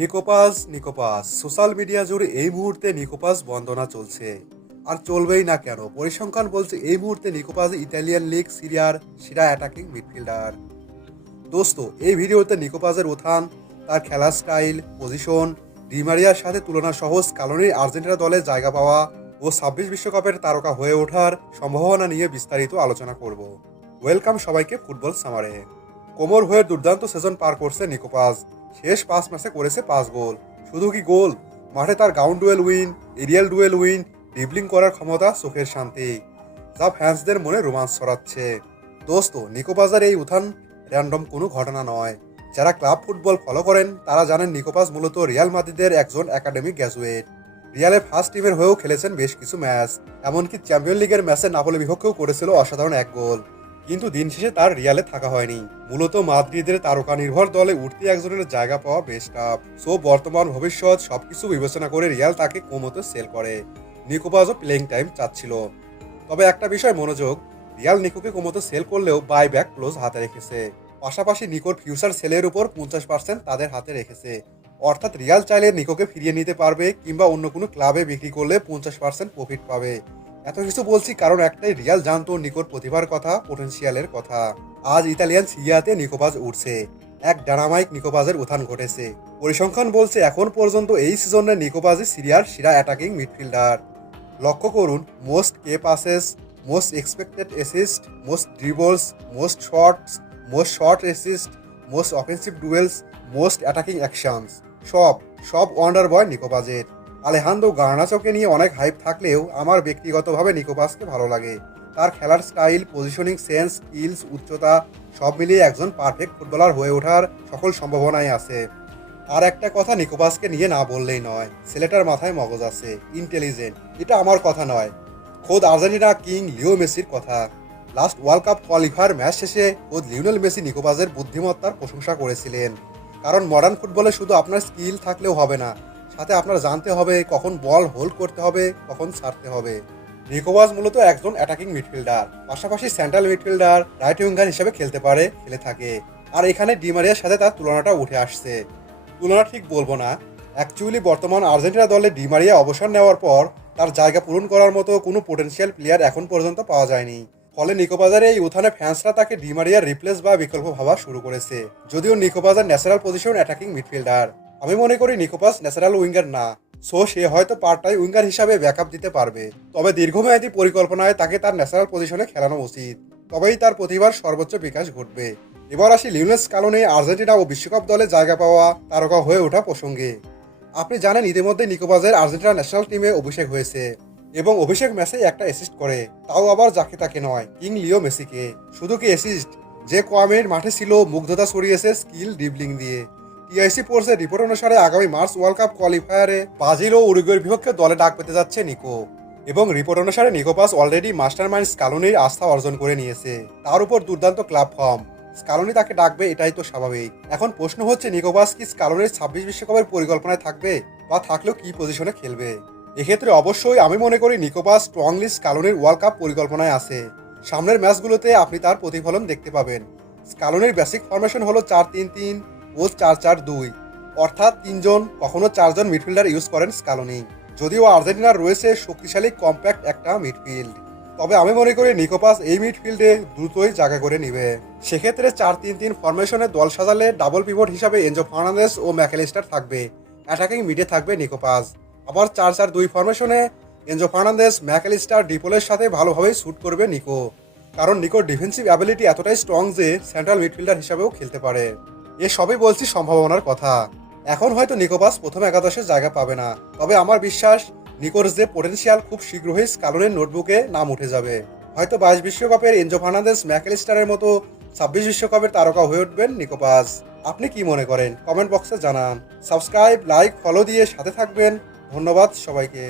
নিকোপাস social media জুড়ে এই মুহূর্তে নিকোপাস বন্দনা চলছে। আর চলবেই না কেন, পরিসংখ্যান বলছে এই মুহূর্তে নিকোপাস ইতালিয়ান লিগ সিরিয়ার সেরা অ্যাটাকিং মিডফিল্ডার। দোস্ত, এই ভিডিওতে নিকোপাসের উত্থান, তার খেলার স্টাইল, পজিশন, ডিমারিয়ার সাথে তুলনা সহ স্কালোনির আর্জেন্টিনা দলে জায়গা পাওয়া ও ২৬ বিশ্বকাপের তারকা হয়ে ওঠার সম্ভাবনা নিয়ে বিস্তারিত আলোচনা করব। ওয়েলকাম সবাইকে ফুটবল সামারে। কোমর হয়ে দুর্দান্ত সিজন পার করছে নিকোপাস। শেষ ৫ ম্যাচে করেছে ৫ গোল। শুধু কি গোল, মাঠে তার ground duel win, aerial duel win, dribbling করার ক্ষমতা চোখের শান্তি, যা ফ্যান্সদের মনে রোমাঞ্চ ছড়াচ্ছে। দোস্ত, নিকোপাসের এই উত্থান র্যান্ডম কোনো ঘটনা নয়। যারা ক্লাব ফুটবল ফলো করেন তারা জানেন নিকোপাস মূলত রিয়াল মাদ্রিদের একজন একাডেমিক গ্র্যাজুয়েট। রিয়ালের ফার্স্ট টিমের হয়েও খেলেছেন বেশ কিছু ম্যাচ, এমনকি চ্যাম্পিয়ন লিগের ম্যাচে নাপোলি বিপক্ষেও করেছিল অসাধারণ এক গোল। কিন্তু দিন শেষে তার রিয়ালে থাকা হয়নি। মূলত মাদ্রিদের তারকা নির্ভর দলে উঠতে একজনের জায়গা পাওয়া বেশ টাফ। সো বর্তমান ভবিষ্যৎ সবকিছু বিবেচনা করে রিয়াল তাকে কোমোতে সেল করে। নিকোপাসও প্লেইং টাইম চাচ্ছিল। তবে একটা বিষয় মনোযোগ, রিয়াল নিকোকে কোমোতে সেল করলেও বাই ব্যাক ক্লোজ হাতে রেখেছে। পাশাপাশি নিকোর ফিউচার সেলের উপর ৫০% তাদের হাতে রেখেছে। অর্থাৎ রিয়াল চাইলে নিকোকে ফিরিয়ে নিতে পারবে কিংবা অন্য কোনো ক্লাবে বিক্রি করলে ৫০% প্রফিট পাবে। এত কিছু বলছি কারণ একটাই, রিয়াল জানতো নিকোর প্রতিভার কথা, পোটেনশিয়ালের কথা। আজ ইতালিয়ান সিরিয়াতে নিকোপাস উঠছে। এক ডায়নামাইক নিকোপাসের উত্থান ঘটেছে। পরিসংখ্যান বলছে এখন পর্যন্ত এই সিজনে নিকোপাসই সিরিয়ার সেরা অ্যাটাকিং মিডফিল্ডার। লক্ষ্য করুন, most key passes, most expected assist, most dribbles, most shots, most short assist, most offensive duels, most attacking actions, সব ওয়ান্ডার বয় নিকোপাসের। আলেহান্দ্রো গার্নাচোকে নিয়ে অনেক হাইপ থাকলেও আমার ব্যক্তিগতভাবে নিকোপাসকে ভালো লাগে। তার খেলার স্টাইল, পজিশনিং সেন্স, স্কিলস, উচ্চতা সব মিলিয়ে একজন পারফেক্ট ফুটবলার হয়ে ওঠার সকল সম্ভাবনাই আছে। আর একটা কথা নিকোপাসকে নিয়ে না বললেই নয়, ছেলেটার মাথায় মগজ আছে, ইন্টেলিজেন্ট। এটা আমার কথা নয়, খোদ আর্জেন্টিনা কিং লিও মেসির কথা। Last world cup qualifier match শেষে খোদ লিওনেল মেসি নিকোপাসের বুদ্ধিমত্তার প্রশংসা করেছিলেন। কারণ মডার্ন ফুটবলে শুধু আপনার স্কিল থাকলেও হবে না, সাথে আপনার জানতে হবে কখন বল হোল্ড করতে হবে, কখন ছাড়তে হবে। নিকোপাস মূলত একজন অ্যাটাকিং মিডফিল্ডার, পাশাপাশি সেন্ট্রাল মিডফিল্ডার, রাইট উইঙ্গার হিসেবে খেলে থাকে। আর এখানে ডিমারিয়ার সাথে তার তুলনাটা উঠে আসছে। তুলনা ঠিক বলবো না, অ্যাকচুয়ালি বর্তমান আর্জেন্টিনা দলে ডিমারিয়া অবসর নেওয়ার পর তার জায়গা পূরণ করার মতো কোনো পোটেনশিয়াল প্লেয়ার এখন পর্যন্ত পাওয়া যায়নি। ফলে নিকোপাসের এই উত্থানে ফ্যান্সরা তাকে ডিমারিয়ার রিপ্লেস বা বিকল্প ভাবা শুরু করেছে। যদিও নিকোপাসের ন্যাচারাল পজিশন অ্যাটাকিং মিডফিল্ডার, আমি মনে করি নিকোপাস ন্যাচারাল উইঙ্গার না। সো সে হয়তো পার্ট টাইম উইঙ্গার হিসাবে ব্যাকআপ দিতে পারবে। তবে দীর্ঘমেয়াদী পরিকল্পনায় তাকে তার ন্যাচারাল পজিশনে খেলানো উচিত, তবেই তার প্রতিভার সর্বোচ্চ বিকাশ ঘটবে। এবার আসি লিওনেল স্কালোনি আর্জেন্টিনা ও বিশ্বকাপ দলে জায়গা পাওয়া তারকা হয়ে ওঠা প্রসঙ্গে। আপনি জানেন ইতিমধ্যে নিকোপাসের আর্জেন্টিনা ন্যাশনাল টিমে অভিষেক হয়েছে এবং অভিষেক ম্যাচে একটা অ্যাসিস্ট করে, তাও আবার যাকে তাকে নয়, কিং লিও মেসিকে। শুধু কি অ্যাসিস্ট, যে কয়েক মাঠে ছিল মুগ্ধতা ছড়িয়েছে স্কিল ড্রিবলিং দিয়ে। টিআইসি স্পোর্টসের রিপোর্ট অনুসারে আগামী মার্চ ওয়ার্ল্ড কাপ কোয়ালিফায়ারে ব্রাজিল ও উরুগুয়ের বিপক্ষে দলে ডাক পেতে যাচ্ছে নিকো। এবং রিপোর্ট অনুসারে নিকোপাস অলরেডি মাস্টারমাইন্ড স্কালোনির আস্থা অর্জন করে নিয়েছে। তার উপর দুর্দান্ত ক্লাব ফর্ম, স্কালোনি তাকে ডাকবে এটাই তো স্বাভাবিক। এখন প্রশ্ন হচ্ছে, নিকোপাস কি স্কালোনির ২৬ বিশ্বকাপের পরিকল্পনায় থাকবে, বা থাকলেও কি পজিশনে খেলবে? এক্ষেত্রে অবশ্যই আমি মনে করি নিকোপাস স্ট্রংলি স্কালোনির ওয়ার্ল্ড কাপ পরিকল্পনায় আছে। সামনের ম্যাচগুলোতে আপনি তার প্রতিফলন দেখতে পাবেন। স্কালোনির বেসিক ফরমেশন হলো ৪-৩-৩ ও ৪-৪-২, অর্থাৎ ৩ কখনো ৪ মিডফিল্ডার ইউজ করেন স্কালোনি। যদিও আর্জেন্টিনার রয়েছে শক্তিশালী কম্প্যাক্ট একটা মিডফিল্ড, তবে আমি মনে করি নিকোপাস এই মিডফিল্ডে দ্রুতই জায়গা করে নিবে। সেক্ষেত্রে ৪-৩-৩ ফরমেশনে দল সাজালে ডাবল পিভট হিসাবে এনজো ফার্নান্দেজ ও ম্যাকঅ্যালিস্টার থাকবে, অ্যাটাকিং মিডে থাকবে নিকোপাস। আবার ৪-৪-২ ফরমেশনে এনজো ফার্নান্দেজ, ম্যাকঅ্যালিস্টার, ডিপোলের সাথে ভালোভাবেই শ্যুট করবে নিকো, কারণ নিকোর ডিফেন্সিভ অ্যাবিলিটি এতটাই স্ট্রং যে সেন্ট্রাল মিডফিল্ডার হিসাবেও খেলতে পারে। সবই বলছি সম্ভাবনার কথা। এখন হয়তো নিকোপাস প্রথম একাদশে জায়গা পাবে না, তবে আমার বিশ্বাস নিকোর যে পোটেনশিয়াল খুব শীঘ্রই স্কালোনির নোটবুকে নাম উঠে যাবে। হয়তো ২২ বিশ্বকাপের এনজো ফার্নান্দেজ, ম্যাকঅ্যালিস্টারের মতো ২৬ বিশ্বকাপের তারকা হয়ে উঠবেন নিকোপাস। আপনি কি মনে করেন কমেন্ট বক্সে জানান। সাবস্ক্রাইব, লাইক, ফলো দিয়ে সাথে থাকবেন। ধন্যবাদ সবাইকে।